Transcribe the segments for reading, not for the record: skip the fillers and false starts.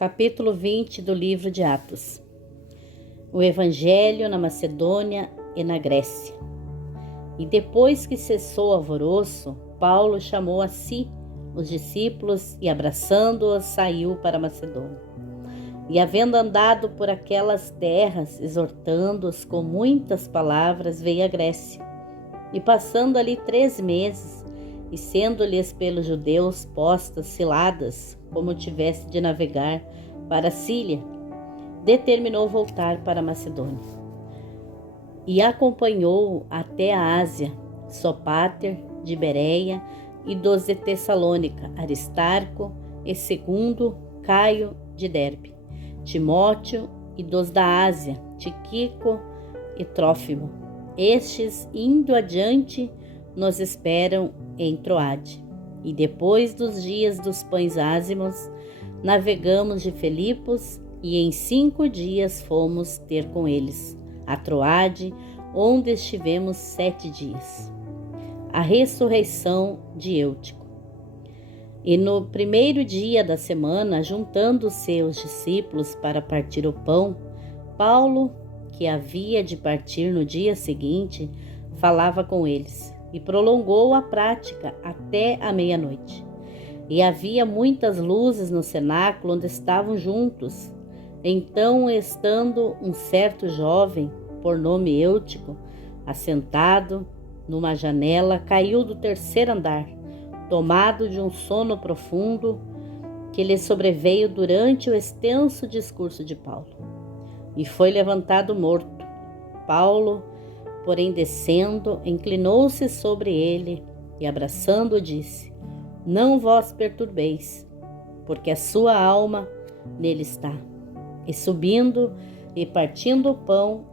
Capítulo 20 do livro de Atos. O Evangelho na Macedônia e na Grécia. E depois que cessou o alvoroço, Paulo chamou a si os discípulos e, abraçando-os, saiu para a Macedônia. E, havendo andado por aquelas terras, exortando-os com muitas palavras, veio à Grécia. E passando ali 3 meses, e sendo-lhes pelos judeus postas ciladas, como tivesse de navegar para a Síria, determinou voltar para a Macedônia. E acompanhou até a Ásia, Sopáter de Bereia e dos de Tessalônica, Aristarco e segundo Caio de Derbe, Timóteo e dos da Ásia, Tíquico e Trófimo. Estes, indo adiante, nos esperam em Troade. E depois dos dias dos pães ázimos, navegamos de Filipos e em 5 dias fomos ter com eles a Troade, onde estivemos 7 dias. A ressurreição de Eutico. E no primeiro dia da semana, juntando-se os discípulos para partir o pão, Paulo, que havia de partir no dia seguinte, falava com eles e prolongou a prática até a meia-noite. E havia muitas luzes no cenáculo onde estavam juntos. Então, estando um certo jovem, por nome Eutico, assentado numa janela, caiu do 3º andar, tomado de um sono profundo que lhe sobreveio durante o extenso discurso de Paulo. E foi levantado morto. Paulo, porém, descendo, inclinou-se sobre ele e, abraçando-o, disse: Não vos perturbeis, porque a sua alma nele está. E subindo e partindo o pão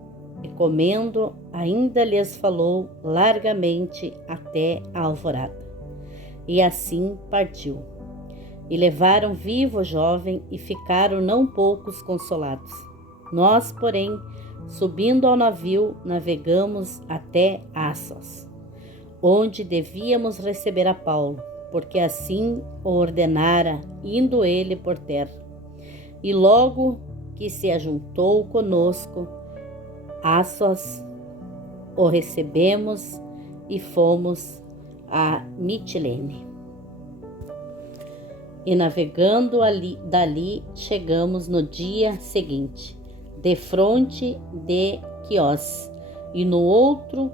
e comendo, ainda lhes falou largamente até a alvorada. E assim partiu. E levaram vivo o jovem e ficaram não poucos consolados. Nós, porém, subindo ao navio, navegamos até Assos, onde devíamos receber a Paulo, porque assim o ordenara, indo ele por terra. E logo que se ajuntou conosco, Assos, o recebemos e fomos a Mitilene. E navegando dali, chegamos no dia seguinte, defronte de Quios, e no outro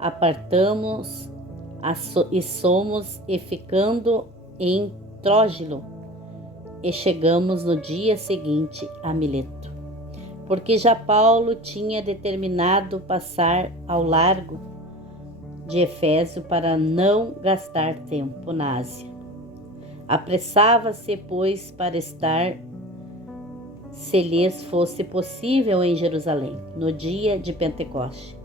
apartamos e somos e ficando em Trógilo, e chegamos no dia seguinte a Mileto, porque já Paulo tinha determinado passar ao largo de Éfeso para não gastar tempo na Ásia. Apressava-se, pois, para estar, se lhes fosse possível, em Jerusalém, no dia de Pentecoste.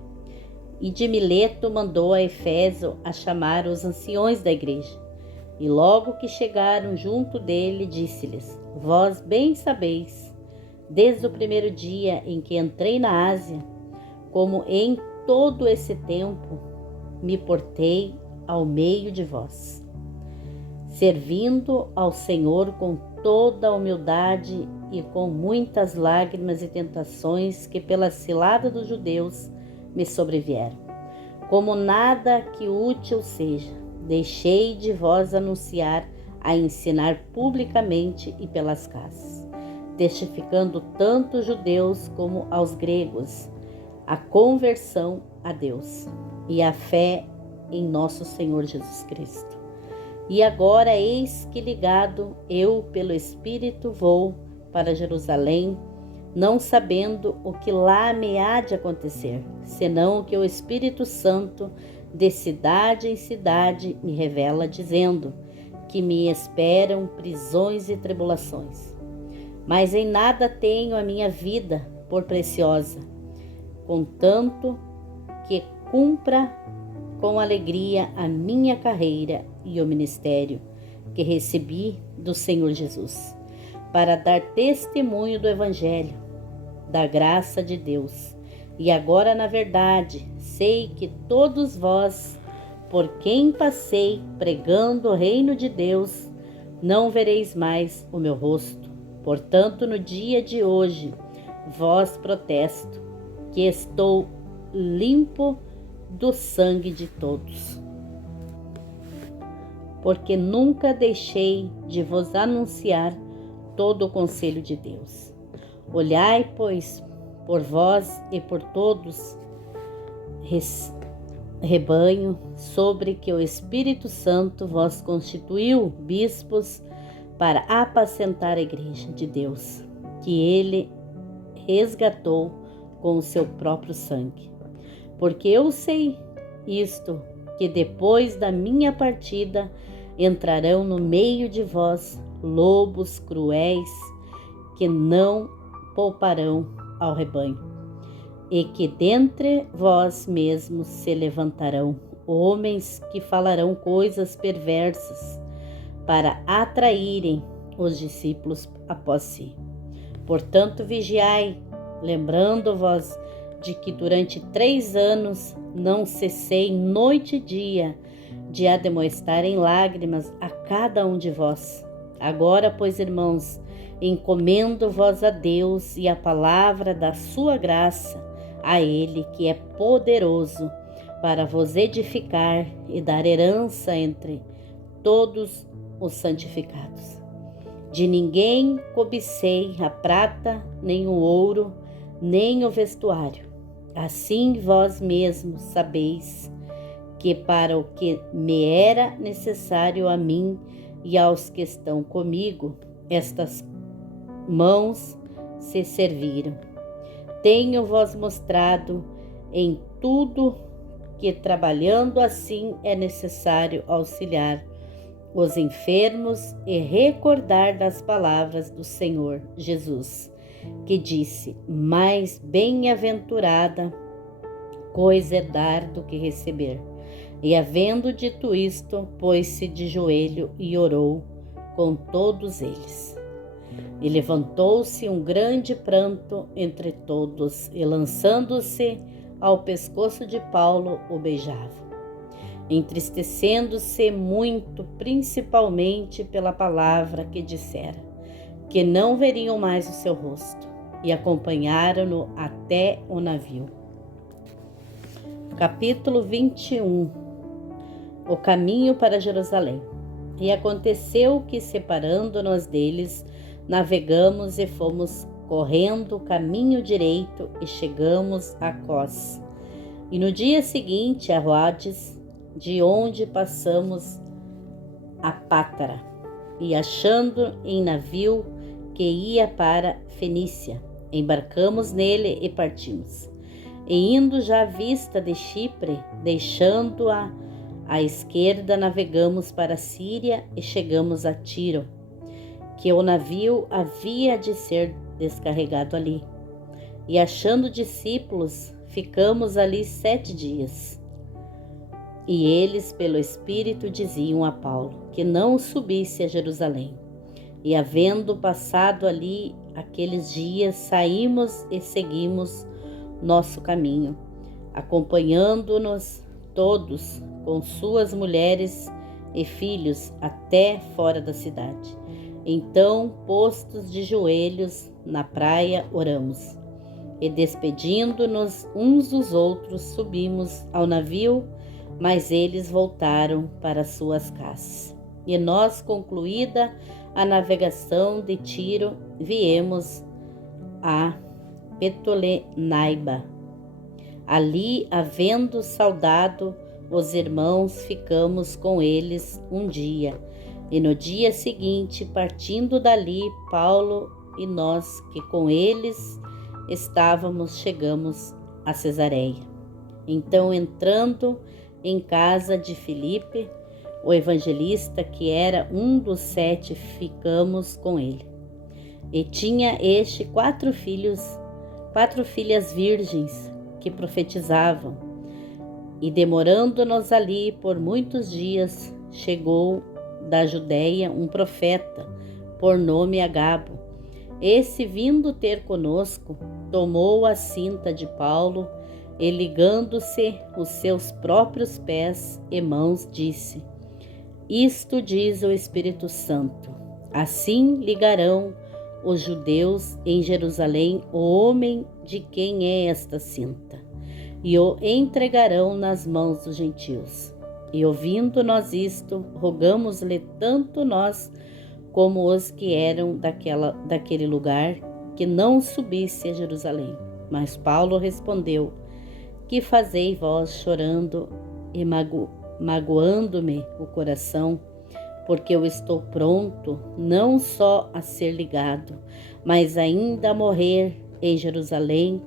E de Mileto mandou a Éfeso a chamar os anciões da igreja. E logo que chegaram junto dele, disse-lhes: Vós bem sabeis, desde o primeiro dia em que entrei na Ásia, como em todo esse tempo me portei ao meio de vós, servindo ao Senhor com toda a humildade e com muitas lágrimas e tentações que pela cilada dos judeus me sobrevieram. Como nada que útil seja, deixei de vos anunciar a ensinar publicamente e pelas casas, testificando tanto os judeus como aos gregos a conversão a Deus e a fé em nosso Senhor Jesus Cristo. E agora eis que, ligado eu pelo Espírito, vou para Jerusalém, não sabendo o que lá me há de acontecer, senão que o Espírito Santo de cidade em cidade me revela, dizendo que me esperam prisões e tribulações. Mas em nada tenho a minha vida por preciosa, contanto que cumpra com alegria a minha carreira e o ministério que recebi do Senhor Jesus, para dar testemunho do Evangelho, da graça de Deus. E agora, na verdade, sei que todos vós, por quem passei pregando o reino de Deus, não vereis mais o meu rosto, Portanto, no dia de hoje, vos protesto que estou limpo do sangue de todos, porque nunca deixei de vos anunciar todo o conselho de Deus. Olhai, pois, por vós e por todos, rebanho, sobre que o Espírito Santo vos constituiu bispos para apacentar a igreja de Deus, que ele resgatou com o seu próprio sangue. Porque eu sei isto, que depois da minha partida entrarão no meio de vós lobos cruéis, que não pouparão ao rebanho, e que dentre vós mesmos se levantarão homens que falarão coisas perversas para atraírem os discípulos após si. Portanto, vigiai, lembrando-vos de que durante 3 anos não cessei noite e dia de admoestar em lágrimas a cada um de vós. Agora, pois, irmãos, encomendo-vos a Deus e a palavra da sua graça, a Ele que é poderoso para vos edificar e dar herança entre todos os santificados. De ninguém cobicei a prata, nem o ouro, nem o vestuário. Assim vós mesmos sabeis que para o que me era necessário a mim e aos que estão comigo, estas mãos se serviram. Tenho-vos mostrado em tudo que, trabalhando assim, é necessário auxiliar os enfermos e recordar das palavras do Senhor Jesus, que disse: mais bem-aventurada coisa é dar do que receber. E havendo dito isto, pôs-se de joelho e orou com todos eles. E levantou-se um grande pranto entre todos, e lançando-se ao pescoço de Paulo, o beijava, entristecendo-se muito, principalmente pela palavra que dissera, que não veriam mais o seu rosto, e acompanharam-no até o navio. Capítulo 21. O caminho para Jerusalém. E aconteceu que, separando-nos deles, navegamos e fomos correndo o caminho direito e chegamos a Cós. E no dia seguinte a Rhodes, de onde passamos a Pátara, e achando em navio que ia para Fenícia, embarcamos nele e partimos. E indo já à vista de Chipre, deixando-a à esquerda, navegamos para a Síria e chegamos a Tiro, que o navio havia de ser descarregado ali. E achando discípulos, ficamos ali 7 dias. E eles, pelo Espírito, diziam a Paulo que não subisse a Jerusalém. E havendo passado ali aqueles dias, saímos e seguimos nosso caminho, acompanhando-nos todos com suas mulheres e filhos até fora da cidade. Então, postos de joelhos na praia, oramos. E despedindo-nos uns dos outros, subimos ao navio, mas eles voltaram para suas casas. E nós, concluída a navegação de Tiro, viemos a Ptolemaiba. Ali, havendo saudado os irmãos, ficamos com eles um dia. E no dia seguinte, partindo dali, Paulo e nós, que com eles estávamos, chegamos a Cesareia. Então, entrando em casa de Filipe, o evangelista, que era um dos 7, ficamos com ele. E tinha este 4 filhas virgens que profetizavam. E demorando-nos ali por muitos dias, chegou da Judeia um profeta, por nome Agabo. Esse, vindo ter conosco, tomou a cinta de Paulo e, ligando-se os seus próprios pés e mãos, disse: isto diz o Espírito Santo: assim ligarão os judeus em Jerusalém o homem de quem é esta cinta, e o entregarão nas mãos dos gentios. E ouvindo nós isto, rogamos-lhe tanto nós como os que eram daquele lugar, que não subisse a Jerusalém. Mas Paulo respondeu: que fazei vós chorando e magoando-me o coração? Porque eu estou pronto não só a ser ligado, mas ainda a morrer em Jerusalém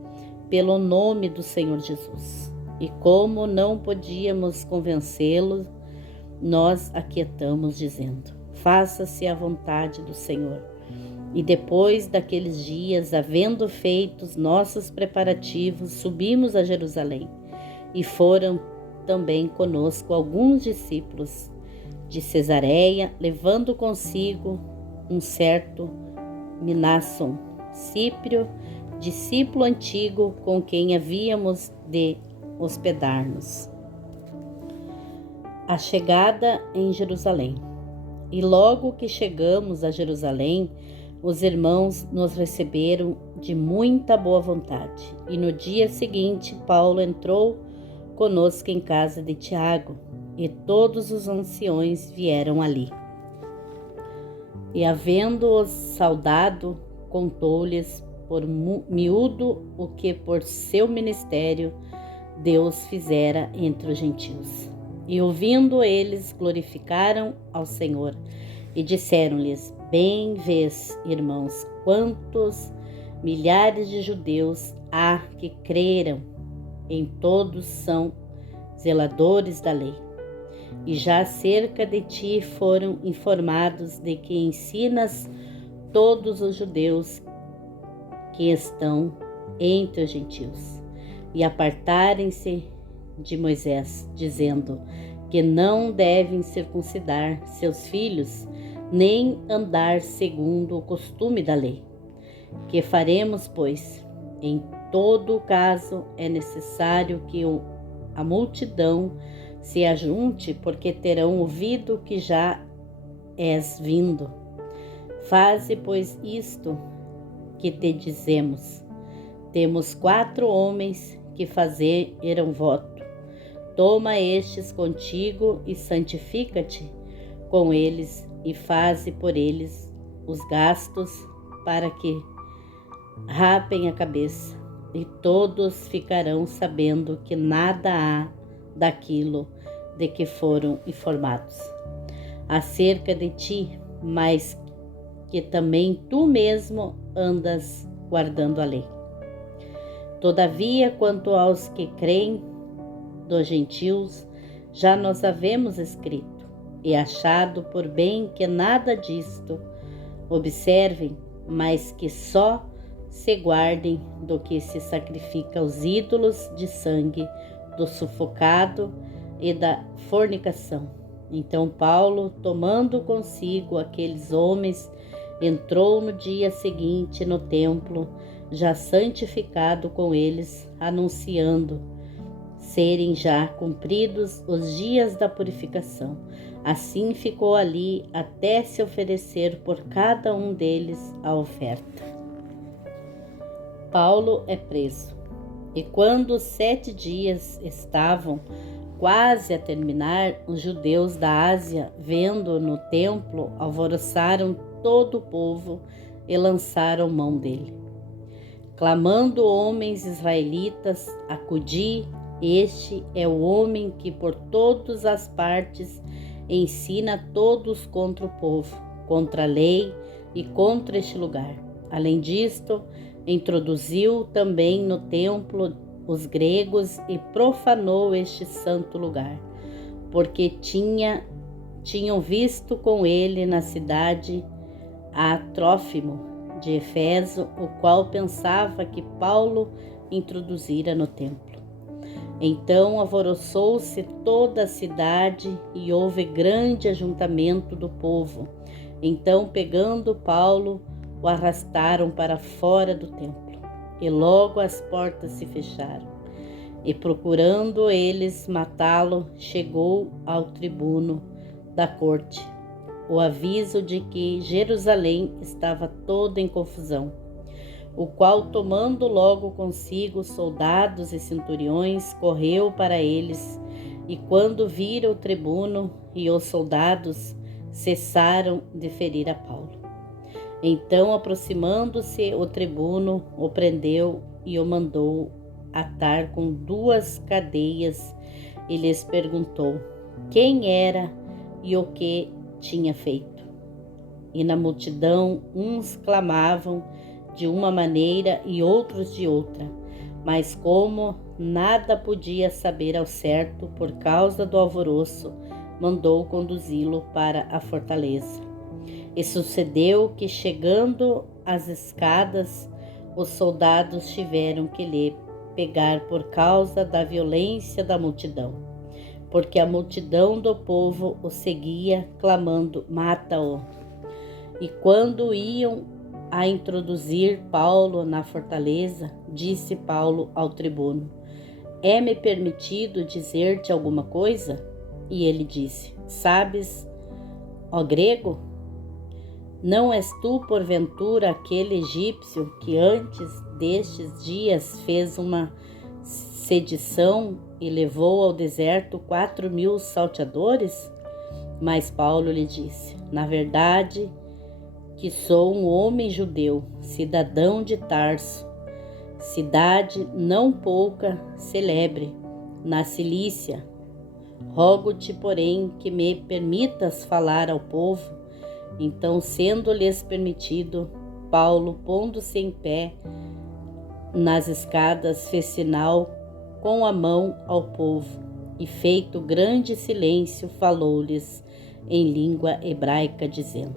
pelo nome do Senhor Jesus. E como não podíamos convencê-lo, nós aquietamos dizendo: faça-se a vontade do Senhor. E depois daqueles dias, havendo feito os nossos preparativos, subimos a Jerusalém. E foram também conosco alguns discípulos de Cesareia, levando consigo um certo Minasson, Cíprio, discípulo antigo com quem havíamos de hospedar-nos. A chegada em Jerusalém. E logo que chegamos a Jerusalém, os irmãos nos receberam de muita boa vontade. E no dia seguinte, Paulo entrou conosco em casa de Tiago, e todos os anciões vieram ali. E havendo-os saudado, contou-lhes por miúdo o que por seu ministério Deus fizera entre os gentios. E ouvindo eles, glorificaram ao Senhor e disseram-lhes: bem vês, irmãos, quantos milhares de judeus há que creram, em todos são zeladores da lei. E já acerca de ti foram informados de que ensinas todos os judeus que estão entre os gentios, e apartarem-se de Moisés, dizendo que não devem circuncidar seus filhos, nem andar segundo o costume da lei. Que faremos, pois? Em todo caso é necessário que a multidão se ajunte, porque terão ouvido que já és vindo. Faze, pois, isto que te dizemos. Temos 4 homens que fazeram voto. Toma estes contigo e santifica-te com eles, e faze por eles os gastos para que rapem a cabeça, e todos ficarão sabendo que nada há daquilo de que foram informados acerca de ti, mas que também tu mesmo andas guardando a lei. Todavia, quanto aos que creem dos gentios, já nós havemos escrito, e achado por bem que nada disto observem, mas que só se guardem do que se sacrifica aos ídolos de sangue, do sufocado e da fornicação. Então Paulo, tomando consigo aqueles homens, entrou no dia seguinte no templo, já santificado com eles, anunciando serem já cumpridos os dias da purificação. Assim ficou ali até se oferecer por cada um deles a oferta. Paulo é preso. E quando os 7 dias estavam quase a terminar, os judeus da Ásia, vendo no templo, alvoroçaram todo o povo e lançaram mão dele. Clamando, homens israelitas, acudi, este é o homem que por todas as partes ensina todos contra o povo, contra a lei e contra este lugar. Além disto, introduziu também no templo os gregos e profanou este santo lugar, porque tinham visto com ele na cidade a Trófimo de Éfeso, o qual pensava que Paulo introduzira no templo. Então alvoroçou-se toda a cidade e houve grande ajuntamento do povo. Então, pegando Paulo, o arrastaram para fora do templo, e logo as portas se fecharam. E procurando eles matá-lo, chegou ao tribuno da corte o aviso de que Jerusalém estava toda em confusão, o qual, tomando logo consigo soldados e centuriões, correu para eles, e quando viram o tribuno e os soldados, cessaram de ferir a Paulo. Então, aproximando-se o tribuno, o prendeu e o mandou atar com 2 cadeias e lhes perguntou quem era e o que tinha feito. E na multidão uns clamavam de uma maneira e outros de outra, mas como nada podia saber ao certo por causa do alvoroço, mandou conduzi-lo para a fortaleza. E sucedeu que, chegando às escadas, os soldados tiveram que lhe pegar por causa da violência da multidão, porque a multidão do povo o seguia, clamando: mata-o. E quando iam a introduzir Paulo na fortaleza, disse Paulo ao tribuno: é-me permitido dizer-te alguma coisa? E ele disse: sabes, ó grego, não és tu porventura aquele egípcio que antes destes dias fez uma sedição e levou ao deserto 4.000 salteadores? Mas Paulo lhe disse: na verdade que sou um homem judeu, cidadão de Tarso, cidade não pouca celebre na Cilícia. Rogo-te, porém, que me permitas falar ao povo. Então, sendo-lhes permitido, Paulo, pondo-se em pé nas escadas, fez sinal com a mão ao povo, e feito grande silêncio, falou-lhes em língua hebraica, dizendo.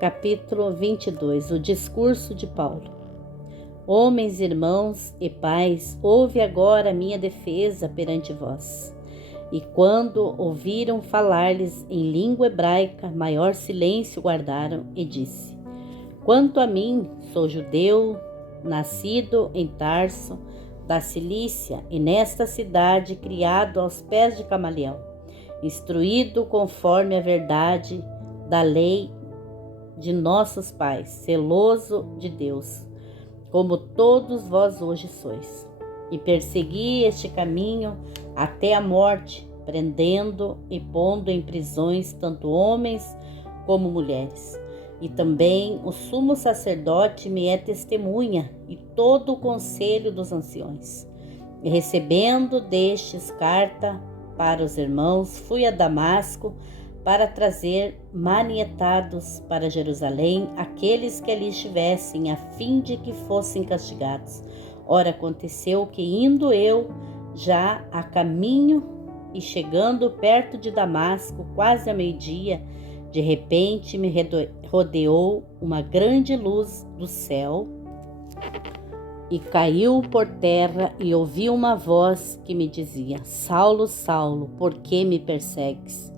Capítulo 22. O discurso de Paulo. Homens, irmãos e pais, ouve agora a minha defesa perante vós. E quando ouviram falar-lhes em língua hebraica, maior silêncio guardaram, e disse: quanto a mim, sou judeu, nascido em Tarso, da Cilícia, e nesta cidade criado aos pés de Gamaliel, instruído conforme a verdade da lei de nossos pais, zeloso de Deus, como todos vós hoje sois. E persegui este caminho até a morte, prendendo e pondo em prisões tanto homens como mulheres. E também o sumo sacerdote me é testemunha, e todo o conselho dos anciões. E recebendo destes carta para os irmãos, fui a Damasco para trazer manietados para Jerusalém aqueles que ali estivessem, a fim de que fossem castigados. Ora, aconteceu que, indo eu já a caminho e chegando perto de Damasco, quase a meio-dia, de repente me rodeou uma grande luz do céu e caiu por terra, e ouvi uma voz que me dizia: Saulo, Saulo, por que me persegues?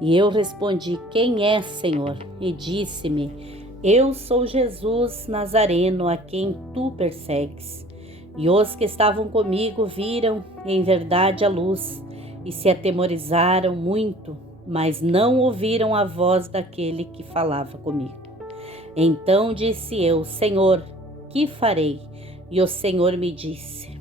E eu respondi: quem é, Senhor? E disse-me: eu sou Jesus Nazareno, a quem tu persegues. E os que estavam comigo viram em verdade a luz e se atemorizaram muito, mas não ouviram a voz daquele que falava comigo. Então disse eu: Senhor, que farei? E o Senhor me disse: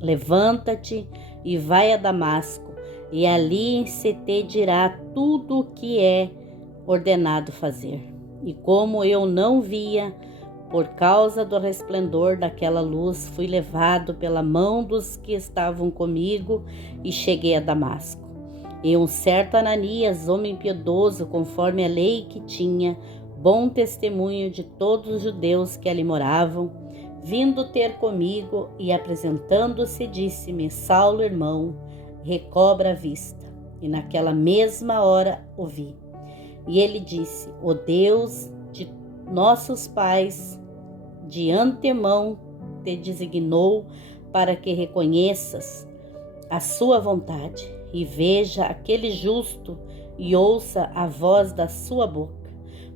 levanta-te e vai a Damasco, e ali se te dirá tudo o que é ordenado fazer. E como eu não via, por causa do resplendor daquela luz, fui levado pela mão dos que estavam comigo e cheguei a Damasco. E um certo Ananias, homem piedoso, conforme a lei que tinha, bom testemunho de todos os judeus que ali moravam, vindo ter comigo e apresentando-se, disse-me: Saulo, irmão, recobra a vista. E naquela mesma hora o vi. E ele disse: o Deus de nossos pais de antemão te designou para que reconheças a sua vontade e veja aquele justo e ouça a voz da sua boca,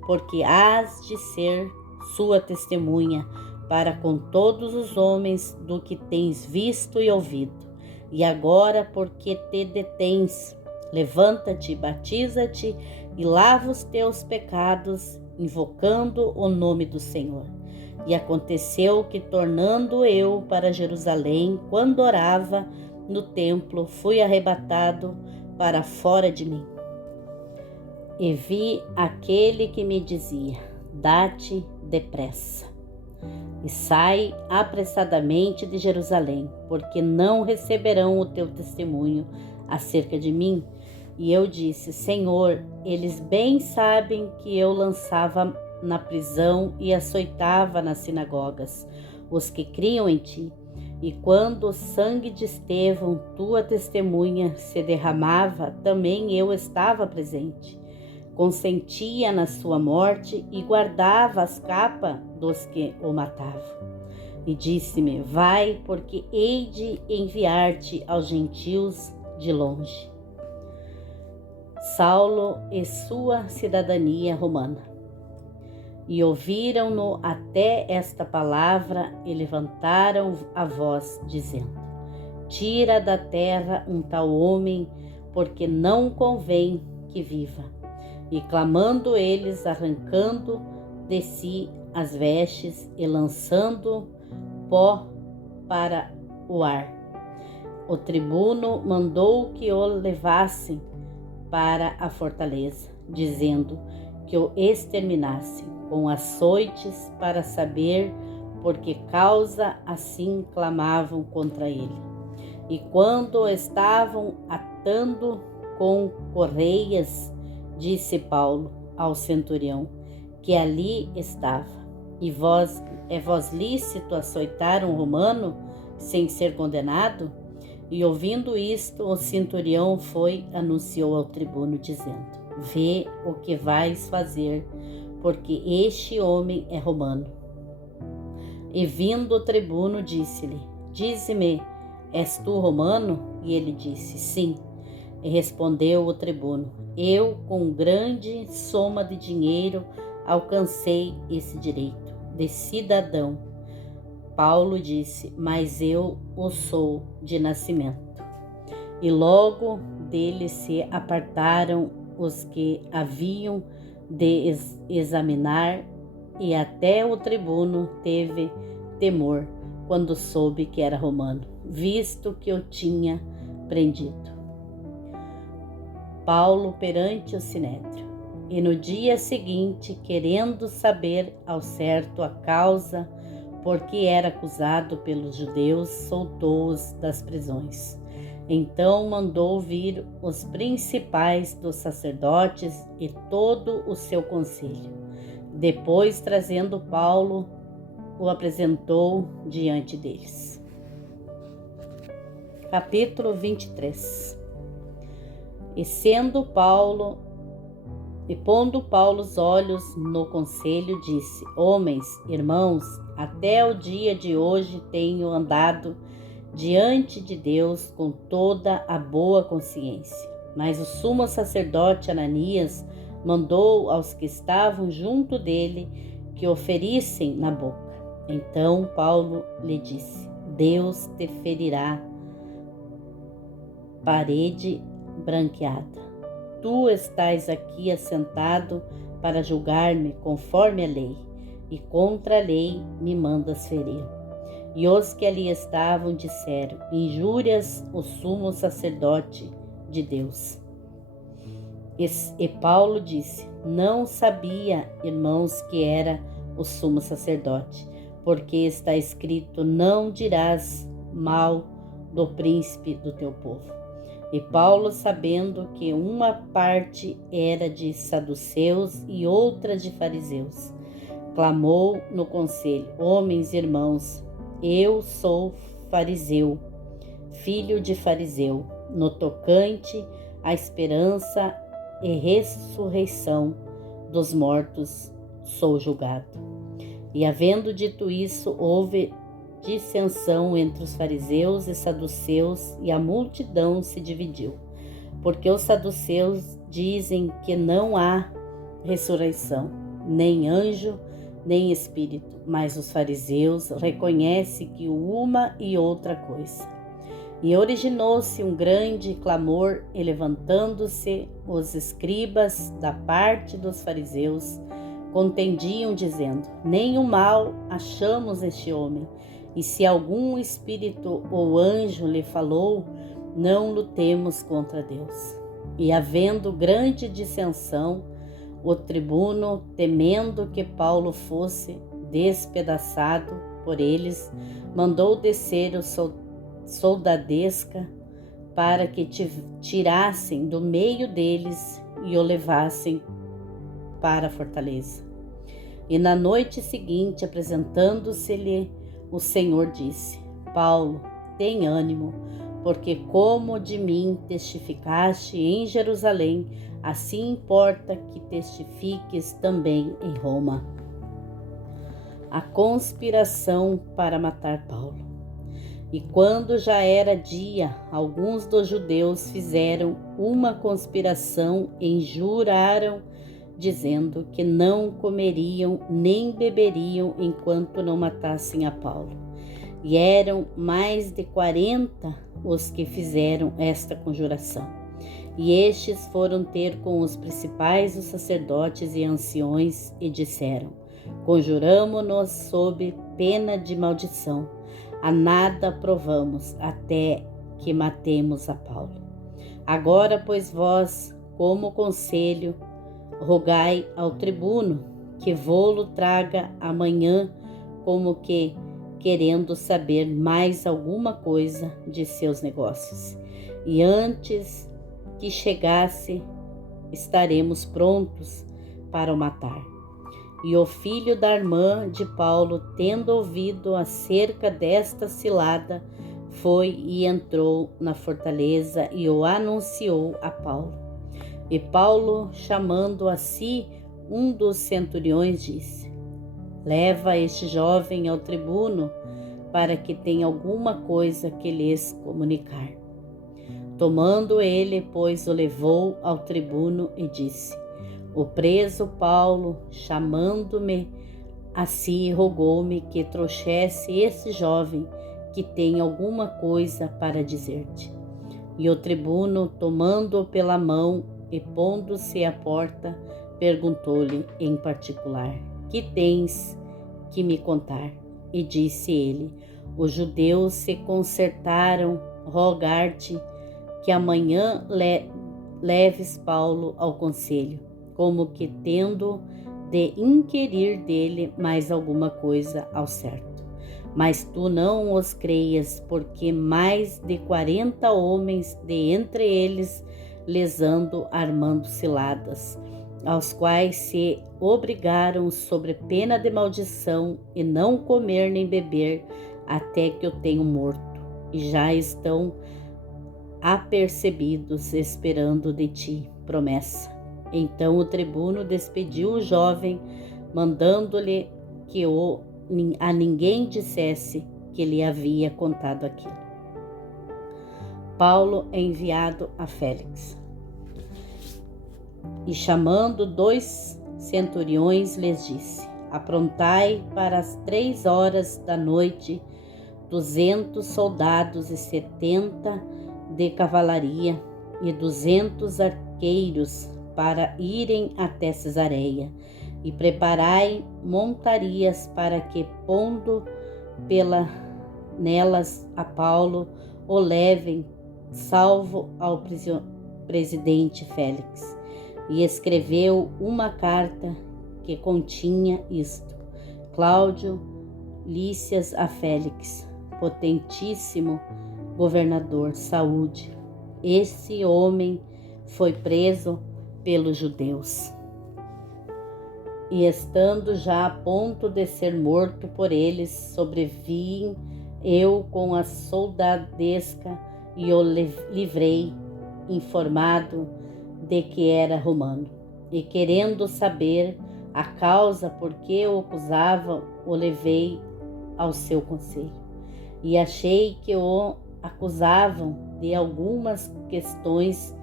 porque hás de ser sua testemunha para com todos os homens do que tens visto e ouvido. E agora, porque te detens, levanta-te, batiza-te e lava os teus pecados, invocando o nome do Senhor. E aconteceu que, tornando eu para Jerusalém, quando orava no templo, fui arrebatado para fora de mim. E vi aquele que me dizia: dá-te depressa e sai apressadamente de Jerusalém, porque não receberão o teu testemunho acerca de mim. E eu disse: Senhor, eles bem sabem que eu lançava na prisão e açoitava nas sinagogas os que criam em ti. E quando o sangue de Estevão, tua testemunha, se derramava, também eu estava presente. Consentia na sua morte e guardava as capas dos que o matavam. E disse-me: vai, porque hei de enviar-te aos gentios de longe. Saulo e sua cidadania romana. E ouviram-no até esta palavra e levantaram a voz, dizendo: tira da terra um tal homem, porque não convém que viva. E clamando eles, arrancando de si as vestes e lançando pó para o ar. O tribuno mandou que o levassem para a fortaleza, dizendo que o exterminassem com açoites, para saber por que causa assim clamavam contra ele. E quando o estavam atando com correias, disse Paulo ao centurião que ali estava: é vós lícito açoitar um romano sem ser condenado? E ouvindo isto, o centurião anunciou ao tribuno, dizendo: vê o que vais fazer, porque este homem é romano. E vindo o tribuno, disse-lhe: dize-me, és tu romano? E ele disse: sim. E respondeu o tribuno: eu, com grande soma de dinheiro, alcancei esse direito de cidadão. Paulo disse: mas eu o sou de nascimento. E logo dele se apartaram os que haviam de examinar, e até o tribuno teve temor quando soube que era romano, visto que o tinha prendido. Paulo perante o sinédrio. E no dia seguinte, querendo saber ao certo a causa por que era acusado pelos judeus, soltou-os das prisões. Então mandou vir os principais dos sacerdotes e todo o seu conselho. Depois, trazendo Paulo, o apresentou diante deles. Capítulo 23. E pondo Paulo os olhos no conselho, disse: homens, irmãos, até o dia de hoje tenho andado diante de Deus com toda a boa consciência. Mas o sumo sacerdote Ananias mandou aos que estavam junto dele que o ferissem na boca. Então Paulo lhe disse: Deus te ferirá, parede branqueada. Tu estás aqui assentado para julgar-me conforme a lei, e contra a lei me mandas ferir. E os que ali estavam disseram: injúrias o sumo sacerdote de Deus. E Paulo disse: não sabia, irmãos, que era o sumo sacerdote, porque está escrito: não dirás mal do príncipe do teu povo. E Paulo, sabendo que uma parte era de saduceus e outra de fariseus, clamou no conselho: homens, irmãos, eu sou fariseu, filho de fariseu. No tocante à esperança e ressurreição dos mortos, sou julgado. E havendo dito isso, houve dissensão entre os fariseus e saduceus, e a multidão se dividiu, porque os saduceus dizem que não há ressurreição, nem anjo, nem espírito, mas os fariseus reconhecem que uma e outra coisa. E originou-se um grande clamor, e levantando-se os escribas da parte dos fariseus, contendiam, dizendo: nenhum mal achamos este homem, e se algum espírito ou anjo lhe falou, não lutemos contra Deus. E havendo grande dissensão, o tribuno, temendo que Paulo fosse despedaçado por eles, mandou descer o soldadesca para que tirassem do meio deles e o levassem para a fortaleza. E na noite seguinte, apresentando-se-lhe, o Senhor disse: Paulo, tem ânimo, porque como de mim testificaste em Jerusalém, assim importa que testifiques também em Roma. A conspiração para matar Paulo. E quando já era dia, alguns dos judeus fizeram uma conspiração e juraram, dizendo que não comeriam nem beberiam enquanto não matassem a Paulo. E eram mais de 40 os que fizeram esta conjuração. E estes foram ter com os principais, os sacerdotes e anciões, e disseram: conjuramo-nos sob pena de maldição. A nada provamos, até que matemos a Paulo. Agora, pois, vós, como conselho, rogai ao tribuno que vô-lo traga amanhã, como que querendo saber mais alguma coisa de seus negócios. E antes que chegasse, estaremos prontos para o matar. E o filho da irmã de Paulo, tendo ouvido acerca desta cilada, foi e entrou na fortaleza e o anunciou a Paulo. E Paulo, chamando a si um dos centuriões, disse: leva este jovem ao tribuno, para que tenha alguma coisa que lhes comunicar. Tomando ele, pois, o levou ao tribuno e disse: o preso Paulo, chamando-me a si, rogou-me que trouxesse esse jovem, que tem alguma coisa para dizer-te. E o tribuno, tomando-o pela mão e pondo-se à porta, perguntou-lhe em particular: que tens que me contar? E disse ele: os judeus se concertaram rogar-te que amanhã leves Paulo ao conselho, como que tendo de inquirir dele mais alguma coisa ao certo. Mas tu não os creias, porque mais de 40 homens, de entre eles les ando armando ciladas, aos quais se obrigaram sobre pena de maldição e não comer nem beber até que eu tenho morto, e já estão apercebidos esperando de ti promessa. Então o tribuno despediu o jovem, mandando-lhe que a ninguém dissesse que lhe havia contado aquilo. Paulo é enviado a Félix. E chamando 2 centuriões, lhes disse: aprontai para as 3 horas da noite 200 soldados e 70 de cavalaria e 200 arqueiros para irem até Cesareia, e preparai montarias para que, pondo nelas a Paulo, o levem salvo ao presidente Félix. E escreveu uma carta que continha isto: Cláudio Lícias a Félix, potentíssimo governador, saúde. Esse homem foi preso pelos judeus, e estando já a ponto de ser morto por eles, sobrevim eu com a soldadesca e o livrei, informado de que era romano. E querendo saber a causa por que o acusavam, o levei ao seu conselho. E achei que o acusavam de algumas questões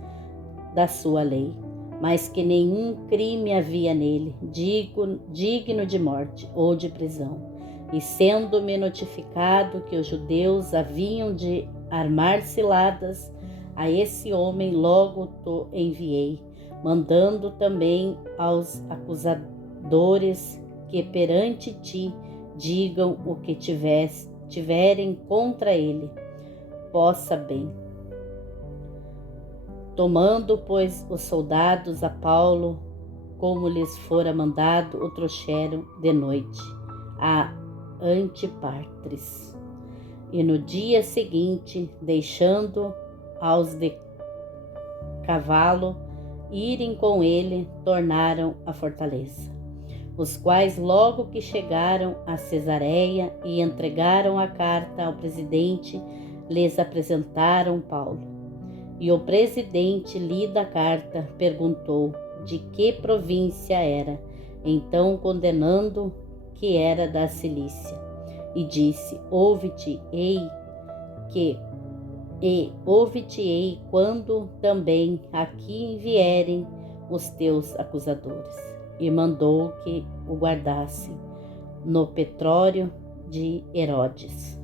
da sua lei, mas que nenhum crime havia nele, digno de morte ou de prisão. E sendo-me notificado que os judeus haviam de armar ciladas a esse homem, logo te enviei, mandando também aos acusadores que perante ti digam o que tiverem contra ele. Possa bem. Tomando, pois, os soldados a Paulo, como lhes fora mandado, o trouxeram de noite a Antipatris. E no dia seguinte, deixando aos de cavalo irem com ele, tornaram à fortaleza. Os quais, logo que chegaram a Cesareia e entregaram a carta ao presidente, lhes apresentaram Paulo. E o presidente, lida a carta, perguntou de que província era, então condenando que era da Cilícia, e disse: ouve-te-ei quando também aqui vierem os teus acusadores. E mandou que o guardassem no petrório de Herodes.